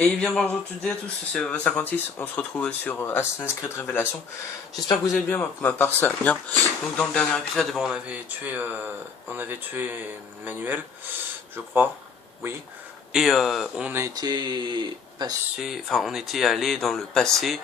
Et bien bonjour à toutes et à tous, c'est Vava56, on se retrouve sur Assassin's Creed Révélation. J'espère que vous allez bien, pour ma part ça va bien. Donc dans le dernier épisode, on avait tué Manuel, je crois, oui. Et on était allé dans le passé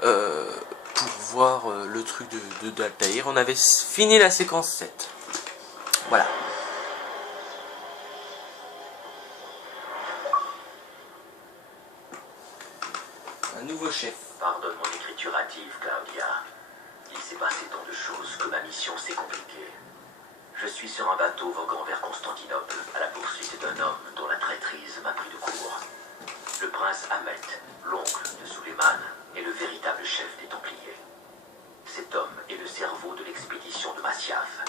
pour voir le truc d'Altaïr. On avait fini la séquence 7. Voilà. Un nouveau chef. Pardonne mon écriture hâtive, Claudia. Il s'est passé tant de choses que ma mission s'est compliquée. Je suis sur un bateau voguant vers Constantinople à la poursuite d'un homme dont la traîtrise m'a pris de court. Le prince Ahmet, l'oncle de Suleiman, est le véritable chef des Templiers. Cet homme est le cerveau de l'expédition de Masyaf,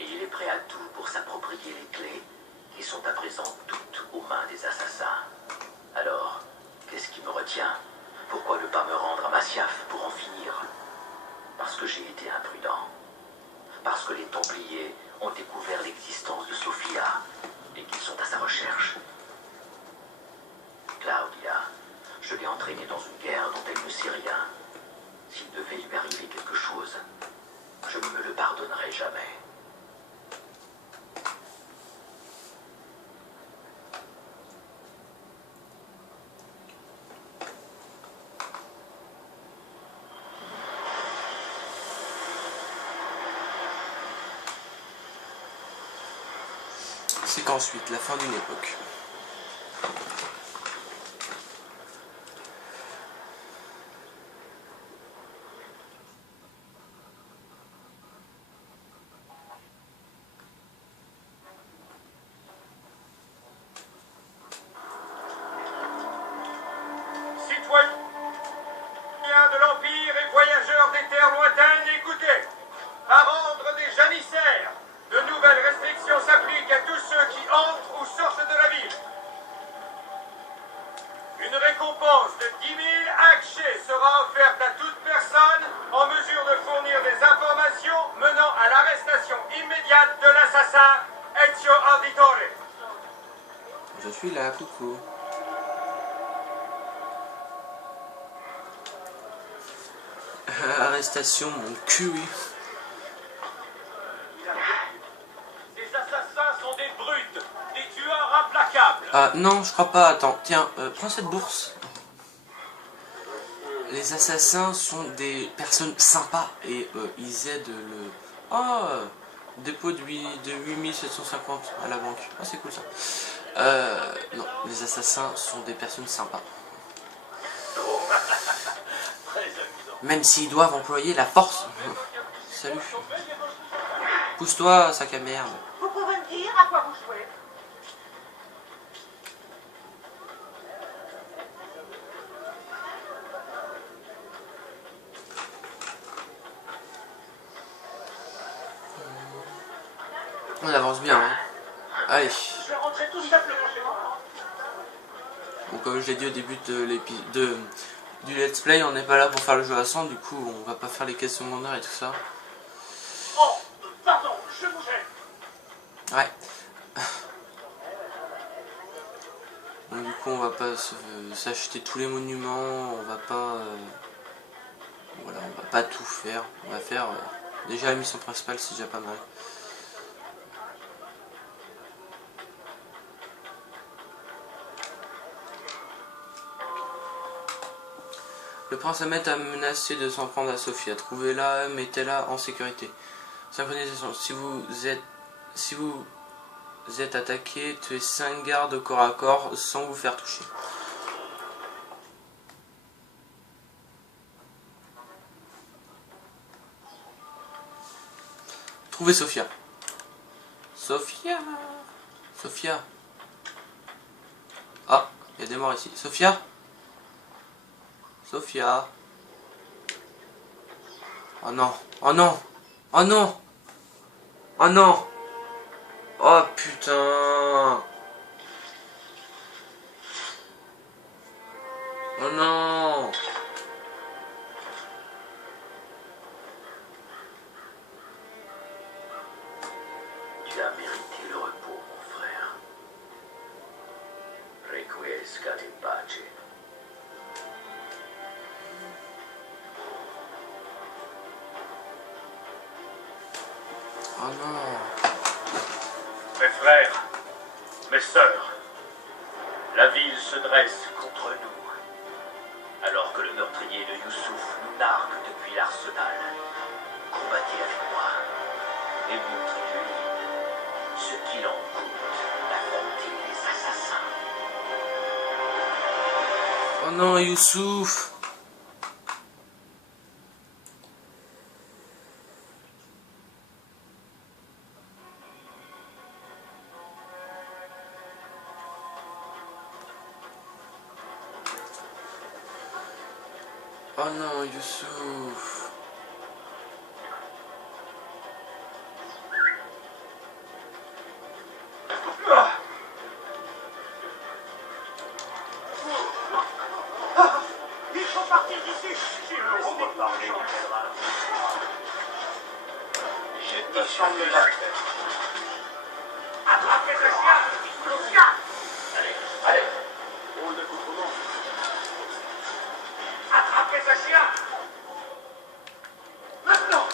et il est prêt à tout pour s'approprier les clés qui sont à présent toutes aux mains des assassins. Alors, qu'est-ce qui me retient ? Pourquoi ne pas me rendre à Masyaf pour en finir? Parce que j'ai été imprudent. Parce que les Templiers ont découvert l'existence de Sophia et qu'ils sont à sa recherche. Claudia, je l'ai entraînée dans une guerre dont elle ne sait rien. S'il devait lui arriver quelque chose, je ne me le pardonnerai jamais. C'est qu'ensuite, la fin d'une époque. Citoyens de l'Empire et voyageurs des terres lointaines, écoutez. À rendre des janissaires, de nouvelles restrictions s'appliquent à tous ceux qui entrent ou sortent de la ville. Une récompense de 10 000 akshés sera offerte à toute personne en mesure de fournir des informations menant à l'arrestation immédiate de l'assassin Ezio Auditore. Je suis là, coucou. Arrestation, mon cul, oui. Ces assassins sont des brutes, des tueurs implacables. Ah non, je crois pas, attends, tiens, prends cette bourse. Les assassins sont des personnes sympas et ils aident le... Oh, dépôt de 8750 à la banque. Ah, c'est cool ça. Non, les assassins sont des personnes sympas. Même s'ils doivent employer la force. Salut. Pousse-toi, sac à merde. Vous pouvez me dire à quoi vous jouez? On avance bien, hein. Allez. Je vais rentrer tout simplement chez moi. Bon, comme je l'ai dit au début du let's play, on n'est pas là pour faire le jeu à 100, du coup on va pas faire les quêtes secondaires et tout ça. Oh, pardon, je vous gêne. Ouais. Donc du coup on va pas s'acheter tous les monuments, on va pas... voilà, on va pas tout faire. On va faire déjà la mission principale, c'est déjà pas mal. Le prince Ahmet a menacé de s'en prendre à Sophia. Trouvez-la, mettez-la en sécurité. Synchronisation. Si vous êtes attaqué, tuez 5 gardes au corps à corps sans vous faire toucher. Trouvez Sophia. Sophia. Sophia. Ah, il y a des morts ici. Sophia. Sophia. Oh non. Oh non. Oh non. Oh non. Oh putain. Oh non. Tu as mérité le repos, mon frère. Requiescat in pace. Oh non. Mes frères, mes sœurs, la ville se dresse contre nous. Alors que le meurtrier de Youssouf nous nargue depuis l'arsenal, combattez avec moi et montrez-lui ce qu'il en coûte d'affronter les assassins. Oh non, Youssouf. Oh non, Youssouf. Il faut partir d'ici. Si le robot parler. J'ai pas changé la tête. Attrapez ce chien. Allez, allez, rôle d'accoutrement. Attrapez ce chien. Maintenant.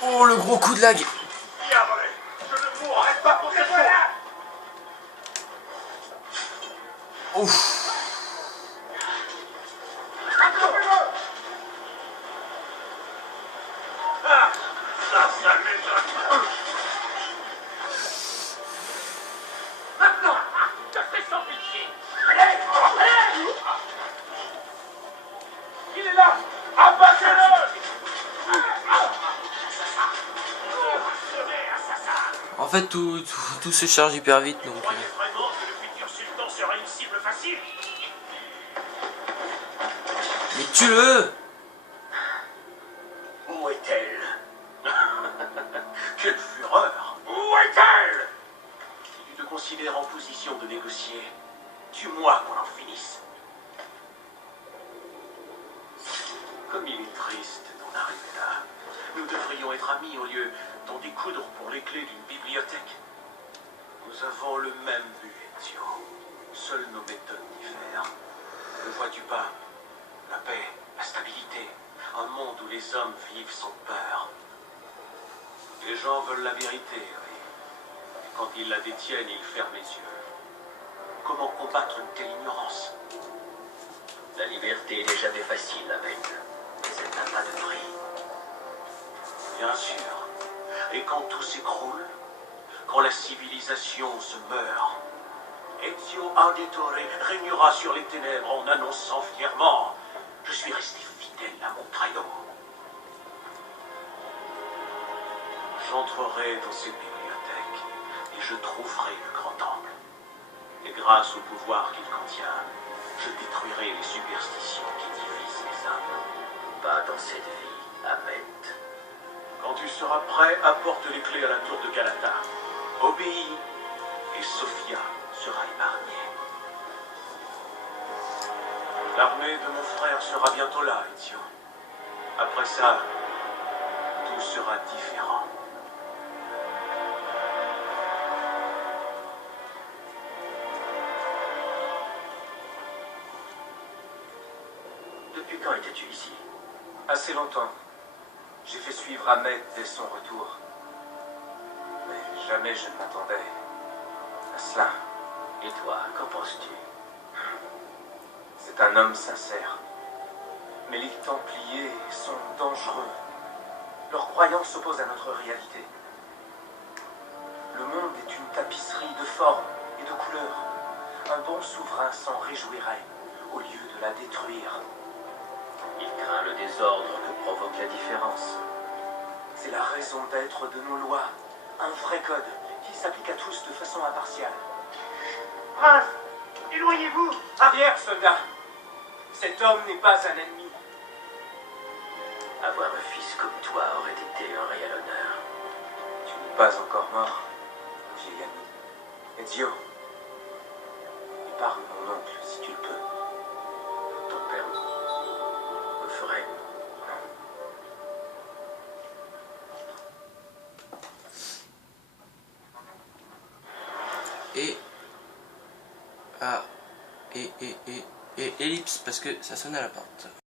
Oh, le gros coup de lag. Bien vrai, je ne mourrai pas pour cette chose. Ouf. Ah, ça m'étonne. Maintenant. Je fais sans pitié. Allez. Il est là. Abattez-le. En fait, tout se charge hyper vite, donc... Croyez vraiment que le futur sultan sera une cible facile? Mais tue-le. Où est-elle? Quelle fureur! Où est-elle? Si tu te considères en position de négocier, tue-moi qu'on en finisse. Comme il est triste d'en arriver là. Nous devrions être amis au lieu d'en découdre pour les clés d'une bibliothèque. Nous avons le même but, Ezio. Seules nos méthodes diffèrent. Ne vois-tu pas? La paix, la stabilité, un monde où les hommes vivent sans peur. Les gens veulent la vérité, oui. Et quand ils la détiennent, ils ferment les yeux. Comment combattre une telle ignorance? La liberté n'est jamais facile, Ahmed. Mais elle n'a pas de prix. Bien sûr. Et quand tout s'écroule, quand la civilisation se meurt, Ezio Auditore régnera sur les ténèbres en annonçant fièrement: je suis resté fidèle à mon credo. J'entrerai dans cette bibliothèque et je trouverai le grand temple. Et grâce au pouvoir qu'il contient, je détruirai les superstitions qui divisent les hommes. Pas dans cette vie, Ahmed. Quand tu seras prêt, apporte les clés à la tour de Galata. Obéis, et Sophia sera épargnée. L'armée de mon frère sera bientôt là, Ezio. Après ça, tout sera différent. Depuis quand étais-tu ici? Assez longtemps. J'ai fait suivre Ahmed dès son retour. Mais jamais je ne m'attendais à cela. Et toi, qu'en penses-tu? C'est un homme sincère. Mais les Templiers sont dangereux. Leurs croyances s'opposent à notre réalité. Le monde est une tapisserie de formes et de couleurs. Un bon souverain s'en réjouirait au lieu de la détruire. Il craint le désordre que provoque la différence. C'est la raison d'être de nos lois. Un vrai code qui s'applique à tous de façon impartiale. Prince, éloignez-vous. Arrière, soldat. Cet homme n'est pas un ennemi. Avoir un fils comme toi aurait été un réel honneur. Tu n'es pas encore mort, vieil ami. Ezio, épargne mon oncle si tu le peux. Ton père me ferait. Ah, et ellipse, parce que ça sonne à la porte.